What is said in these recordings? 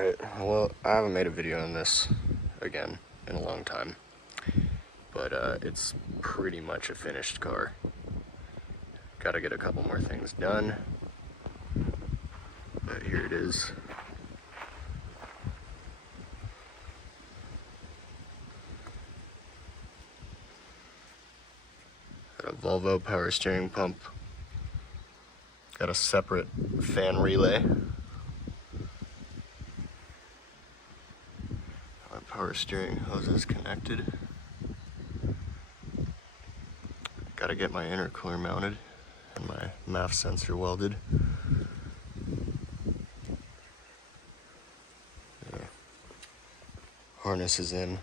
Alright, well, I haven't made a video on this again in a long time, but it's pretty much a finished car. Gotta get a couple more things done, but here it is. Got a Volvo power steering pump. Got a separate fan relay. My power steering hose is connected. Gotta get my intercooler mounted and my MAF sensor welded. Yeah. Harness is in.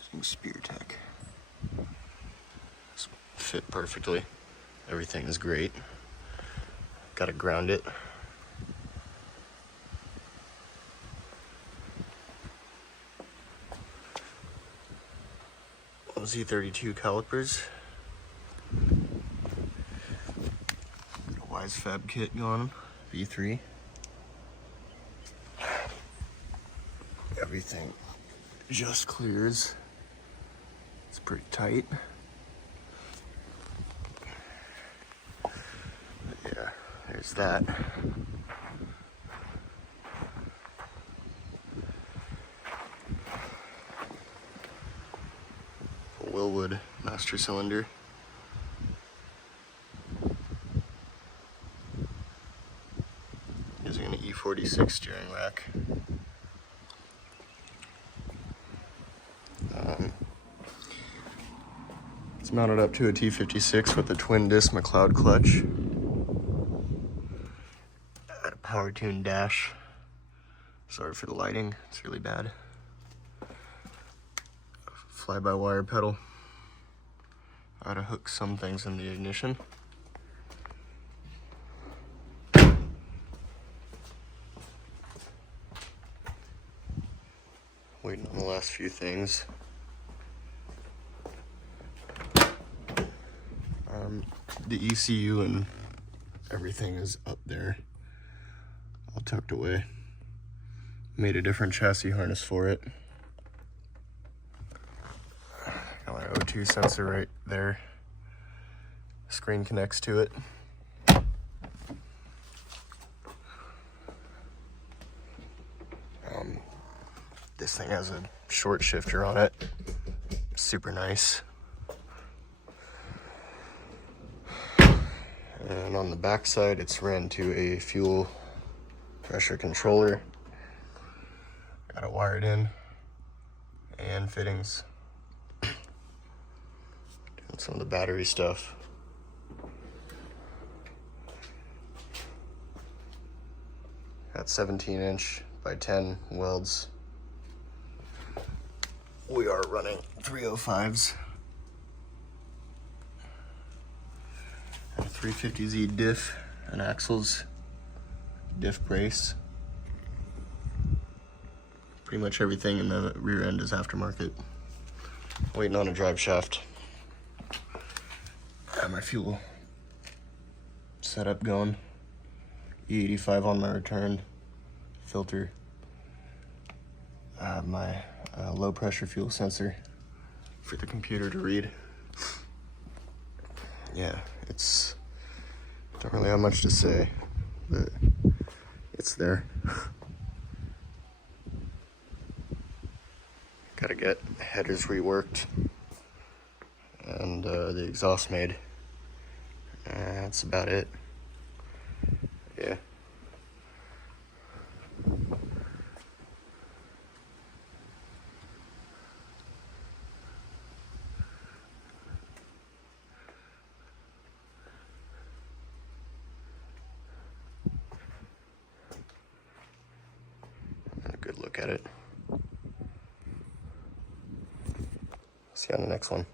Using Spear Tech. Fit perfectly. Everything is great. Gotta ground it. Z32 calipers. Got a Wise Fab kit going, V3. Everything just clears. It's pretty tight. Yeah, there's that. Willwood master cylinder. Using an E46 steering rack. It's mounted up to a T56 with a twin disc McLeod clutch. Got a power tune dash. Sorry for the lighting, it's really bad. Fly-by-wire pedal. I gotta hook some things in the ignition. Waiting on the last few things. The ECU and everything is up there, all tucked away. Made a different chassis harness for it. Got my O2 sensor right there. Screen connects to it. This thing has a short shifter on it. Super nice. And on the back side, it's ran to a fuel pressure controller. Got it wired in and fittings. Doing some of the battery stuff. Got 17-inch by 10 welds. We are running 305s. A 350Z diff and axles, diff brace. Pretty much everything in the rear end is aftermarket. Waiting on a drive shaft. Got my fuel setup going. E85 on my return filter. My low pressure fuel sensor for the computer to read. Yeah, don't really have much to say, but it's there. Gotta get headers reworked and the exhaust made. That's about it. Yeah. Good look at it. See you on the next one.